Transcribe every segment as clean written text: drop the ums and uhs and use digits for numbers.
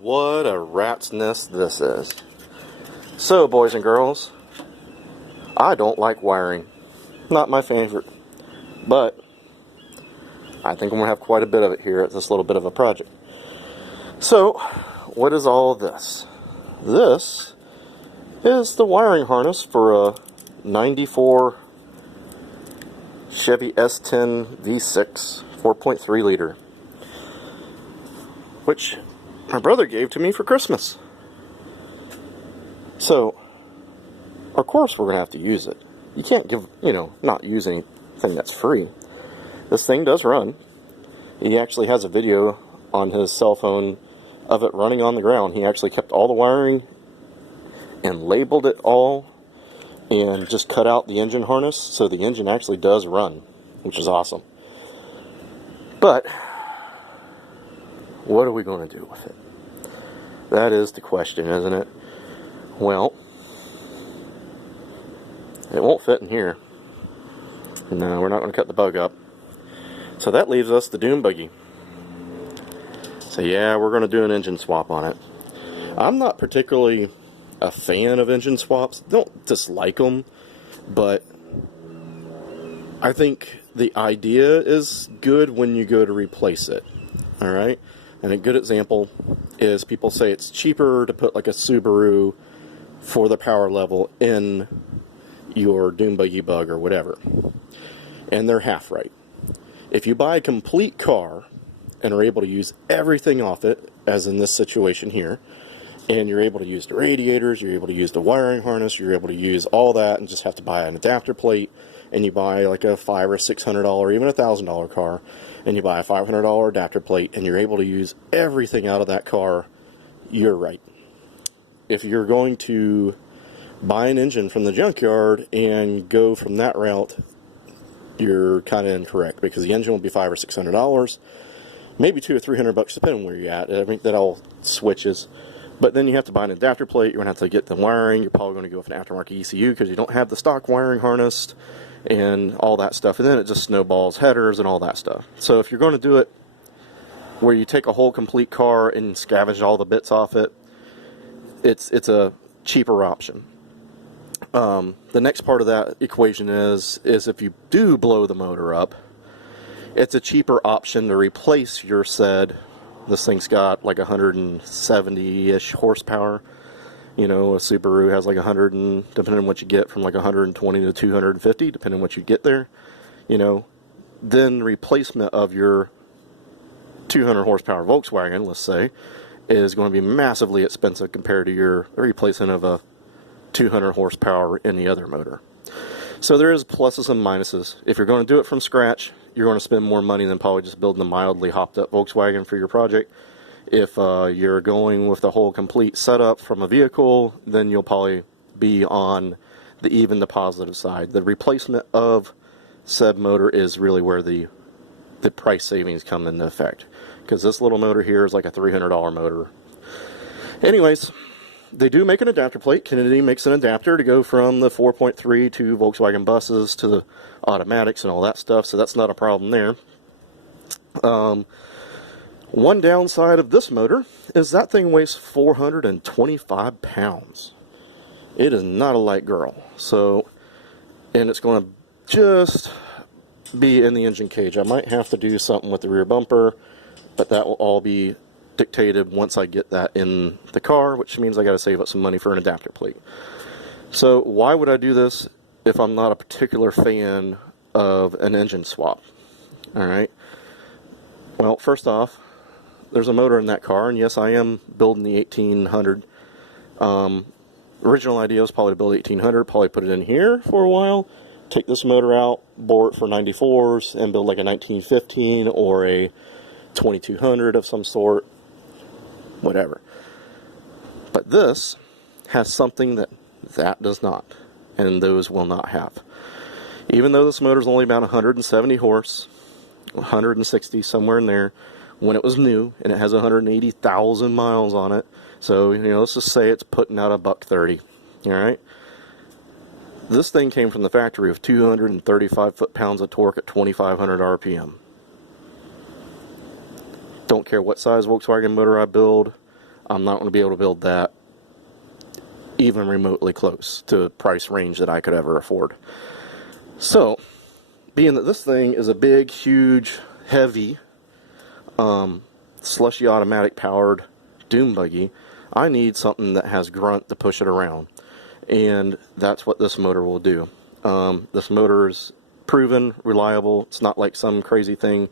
What a rat's nest this is. So, boys and girls, I don't like wiring. Not my favorite. But I think I'm going to have quite a bit of it here at this little bit of a project. So, what is all this? This is the wiring harness for a 94 Chevy S10 V6 4.3 liter, which my brother gave to me for Christmas. So, of course we're going to have to use it. You can't give, not use anything that's free. This thing does run. He actually has a video on his cell phone of it running on the ground. He actually kept all the wiring and labeled it all and just cut out the engine harness, so the engine actually does run, which is awesome. But what are we going to do with it? That is the question, isn't it? Well, it won't fit in here. No, we're not going to cut the bug up. So that leaves us the dune buggy. So yeah, we're going to do an engine swap on it. I'm not particularly a fan of engine swaps. Don't dislike them, but I think the idea is good when you go to replace it. Alright? And a good example is people say it's cheaper to put like a Subaru for the power level in your dune buggy bug or whatever. And they're half right. If you buy a complete car and are able to use everything off it, as in this situation here, and you're able to use the radiators, you're able to use the wiring harness, you're able to use all that and just have to buy an adapter plate, and you buy like a $500 or $600, even a $1,000 car, and you buy a $500 adapter plate, and you're able to use everything out of that car, you're right. If you're going to buy an engine from the junkyard and go from that route, you're kind of incorrect, because the engine will be $500 or $600, maybe $200 or $300 depending on where you're at. I think that all switches. But then you have to buy an adapter plate, you're going to have to get the wiring, you're probably going to go with an aftermarket ECU because you don't have the stock wiring harnessed and all that stuff, and then it just snowballs headers and all that stuff. So if you're going to do it where you take a whole complete car and scavenge all the bits off it, it's a cheaper option. The next part of that equation is if you do blow the motor up, it's a cheaper option to replace your said. This thing's got like 170-ish horsepower. A Subaru has like 100, and depending on what you get, from like 120 to 250, depending on what you get there. Then replacement of your 200 horsepower Volkswagen, let's say, is going to be massively expensive compared to your replacement of a 200 horsepower in the other motor. So there is pluses and minuses. If you're going to do it from scratch, you're going to spend more money than probably just building a mildly hopped up Volkswagen for your project. If you're going with the whole complete setup from a vehicle, then you'll probably be on the positive side. The replacement of said motor is really where the price savings come into effect, because this little motor here is like a $300 motor. Anyways, they do make an adapter plate. Kennedy makes an adapter to go from the 4.3 to Volkswagen buses to the automatics and all that stuff, so that's not a problem there. One downside of this motor is that thing weighs 425 pounds. It is not a light girl. So, and it's going to just be in the engine cage. I might have to do something with the rear bumper, but that will all be dictated once I get that in the car, which means I got to save up some money for an adapter plate. So why would I do this if I'm not a particular fan of an engine swap? Alright, well, first off, there's a motor in that car, and yes, I am building the 1800. Original idea was probably to build 1800, probably put it in here for a while, take this motor out, bore it for 94s, and build like a 1915 or a 2200 of some sort, whatever. But this has something that does not, and those will not have. Even though this motor is only about 170 horse, 160, somewhere in there, when it was new, and it has 180,000 miles on it, so let's just say it's putting out $130. All right, this thing came from the factory with 235 foot-pounds of torque at 2,500 RPM. Don't care what size Volkswagen motor I build, I'm not going to be able to build that even remotely close to a price range that I could ever afford. So, being that this thing is a big, huge, heavy, slushy automatic powered dune buggy, I need something that has grunt to push it around. And that's what this motor will do. This motor is proven, reliable. It's not like some crazy thing.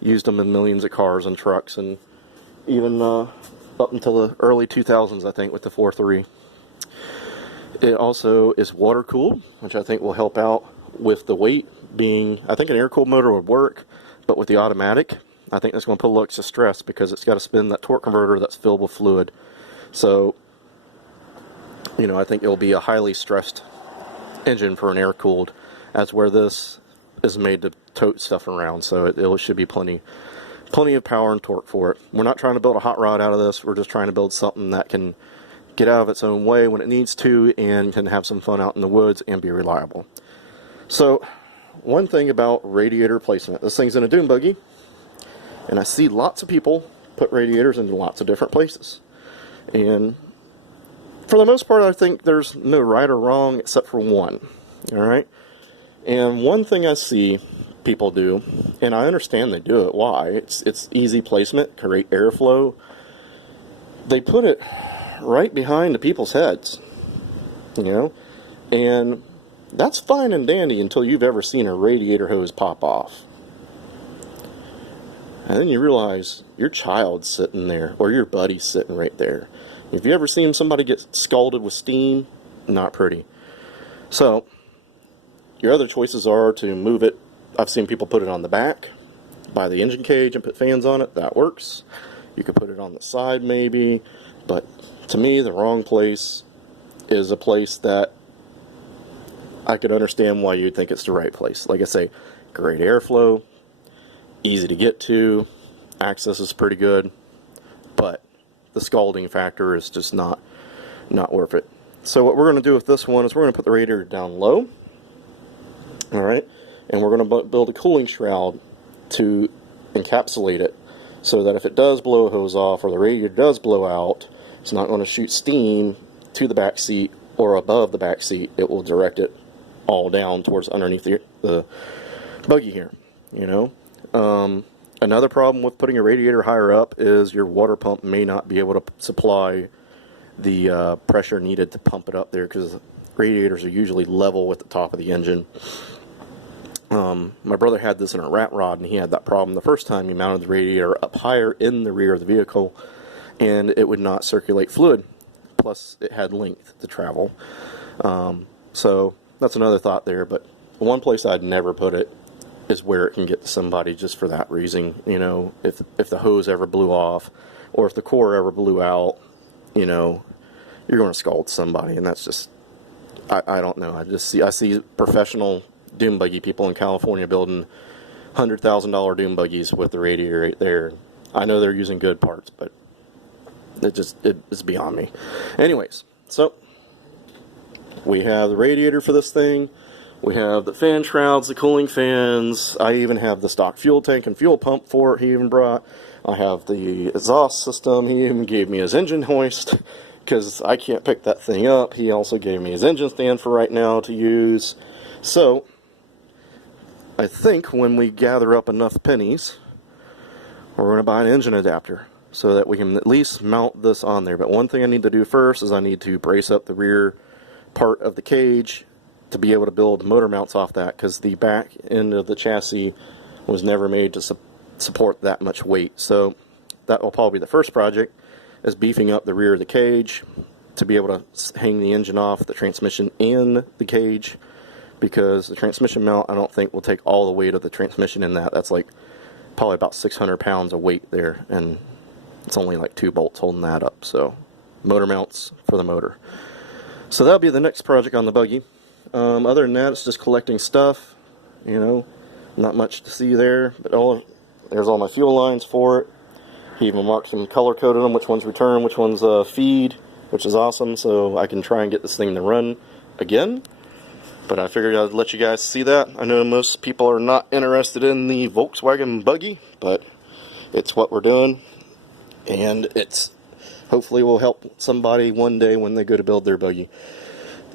Used them in millions of cars and trucks, and even up until the early 2000s, I think, with the 4.3. It also is water cooled, which I think will help out with the weight being, I think an air-cooled motor would work, but with the automatic, I think that's going to put a little extra stress because it's got to spin that torque converter that's filled with fluid. So, you know, I think it'll be a highly stressed engine for an air-cooled, as where this is made to tote stuff around, so it should be plenty of power and torque for it. We're not trying to build a hot rod out of this, we're just trying to build something that can get out of its own way when it needs to and can have some fun out in the woods and be reliable. So, one thing about radiator placement, this thing's in a dune buggy, and I see lots of people put radiators into lots of different places. And for the most part, I think there's no right or wrong except for one. Alright? And one thing I see people do, and I understand they do it, why? It's easy placement, great airflow. They put it right behind the people's heads, you know? And that's fine and dandy until you've ever seen a radiator hose pop off. And then you realize your child's sitting there, or your buddy's sitting right there. If you ever seen somebody get scalded with steam, not pretty. So, your other choices are to move it. I've seen people put it on the back, by the engine cage, and put fans on it. That works. You could put it on the side maybe, but to me, the wrong place is a place that I could understand why you'd think it's the right place. Like I say, great airflow, easy to get to, access is pretty good, but the scalding factor is just not worth it. So what we're going to do with this one is we're going to put the radiator down low, alright, and we're going to build a cooling shroud to encapsulate it so that if it does blow a hose off or the radiator does blow out, it's not going to shoot steam to the back seat or above the back seat. It will direct it all down towards underneath the buggy here, you know. Another problem with putting a radiator higher up is your water pump may not be able to supply the pressure needed to pump it up there, because radiators are usually level with the top of the engine. My brother had this in a rat rod, and he had that problem the first time he mounted the radiator up higher in the rear of the vehicle, and it would not circulate fluid. Plus, it had length to travel. So that's another thought there. But one place I'd never put it is where it can get to somebody, just for that reason. You know, if the hose ever blew off, or if the core ever blew out, you know, you're going to scald somebody, and that's just, I don't know. I see professional dune buggy people in California building $100,000 dune buggies with the radiator right there. I know they're using good parts, but it's beyond me. Anyways, so we have the radiator for this thing. We have the fan shrouds, the cooling fans. I even have the stock fuel tank and fuel pump for it he even brought. I have the exhaust system. He even gave me his engine hoist, because I can't pick that thing up. He also gave me his engine stand for right now to use. So, I think when we gather up enough pennies, we're going to buy an engine adapter so that we can at least mount this on there. But one thing I need to do first is I need to brace up the rear part of the cage to be able to build motor mounts off that, because the back end of the chassis was never made to support that much weight. So that will probably be the first project, is beefing up the rear of the cage to be able to hang the engine off the transmission in the cage, because the transmission mount I don't think will take all the weight of the transmission in that. That's like probably about 600 pounds of weight there, and it's only like 2 bolts holding that up. So motor mounts for the motor. So that'll be the next project on the buggy. Other than that, it's just collecting stuff, you know, not much to see there, but there's all my fuel lines for it. He even marked them, color-coded them, which one's return, which one's feed, which is awesome, so I can try and get this thing to run again. But I figured I'd let you guys see that. I know most people are not interested in the Volkswagen buggy, but it's what we're doing, and it's hopefully will help somebody one day when they go to build their buggy.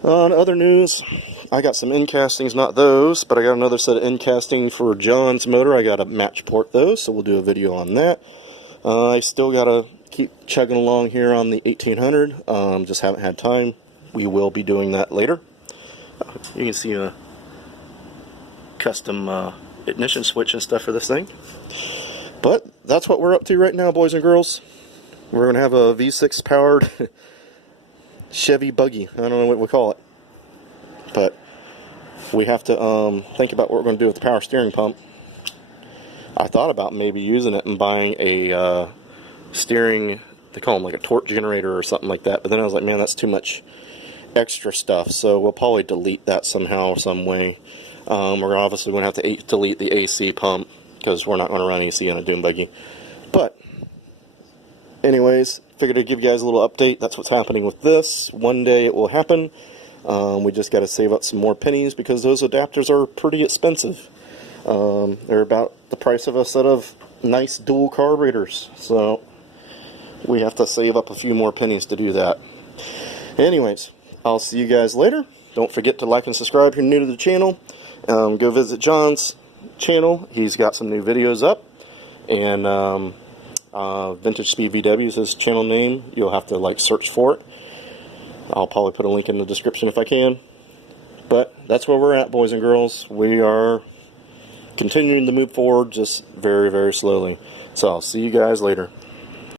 On other news, I got some end castings, not those, but I got another set of end casting for John's motor. I got to match port those, so we'll do a video on that. I still got to keep chugging along here on the 1800. Just haven't had time. We will be doing that later. You can see a custom ignition switch and stuff for this thing. But that's what we're up to right now, boys and girls. We're going to have a V6 powered Chevy buggy. I don't know what we call it. But we have to think about what we're going to do with the power steering pump. I thought about maybe using it and buying a steering, they call them like a torque generator or something like that. But then I was like, man, that's too much extra stuff. So we'll probably delete that somehow, some way. We're obviously going to have to delete the AC pump because we're not going to run AC on a dune buggy. But anyways, figured I'd give you guys a little update. That's what's happening with this. One day it will happen. We just got to save up some more pennies because those adapters are pretty expensive. They're about the price of a set of nice dual carburetors. So we have to save up a few more pennies to do that. Anyways, I'll see you guys later. Don't forget to like and subscribe if you're new to the channel. Go visit John's channel. He's got some new videos up. And Vintage Speed VW is his channel name. You'll have to like search for it. I'll probably put a link in the description if I can. But that's where we're at, boys and girls. We are continuing to move forward just very, very slowly. So I'll see you guys later.